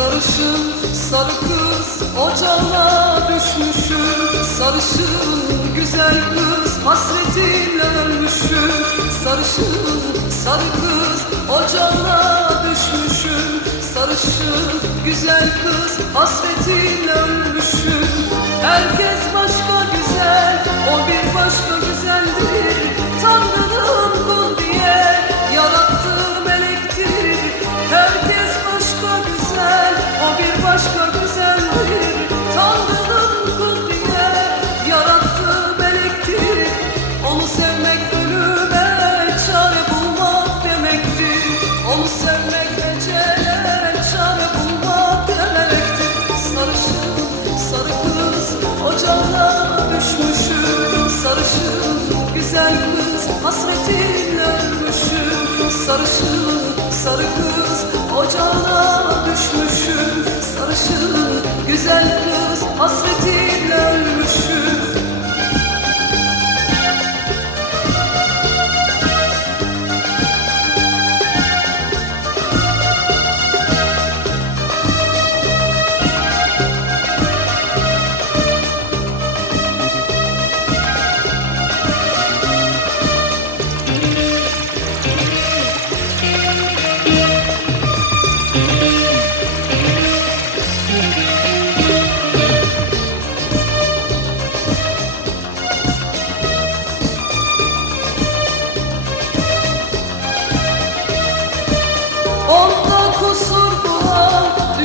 Sarışın sarı kız ocağına düşmüşüm. Sarışın güzel kız hasretinle ölmüşüm. Sarışın sarı kız ocağına düşmüşüm. Sarışın güzel kız hasretinle ölmüşüm. Düşmüşüm Sarışın güzel kız hasretinle ölmüşüm. Sarışın sarı kız ocağına düşmüşüm. Sarışın güzel kız hasretinle ölmüşüm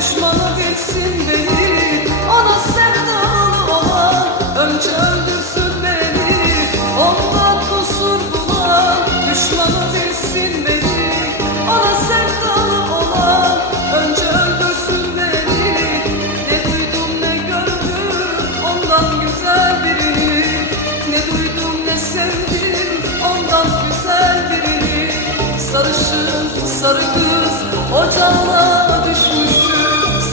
düşmanı bilsin beni Ona sevdalı olan önce öldürsün beni Onda kusur bulan düşmanı bilsin beni Ona sevdalı olan önce öldürsün beni. Ne duydum ne gördüm ondan güzel birini. Ne duydum ne sevdim ondan güzel birini. Sarışın sarı kız ocağına düşmüşüm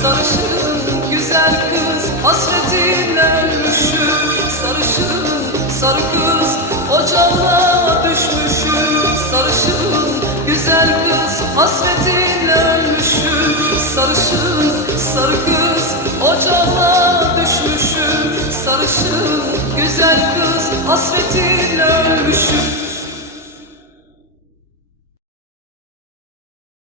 Sarışın güzel kız hasretinle ölmüşüm Sarışın sarı kız ocağına düşmüşüm Sarışın güzel kız hasretinle ölmüşüm Sarışın sarı kız ocağına düşmüşüm Sarışın güzel kız hasretinle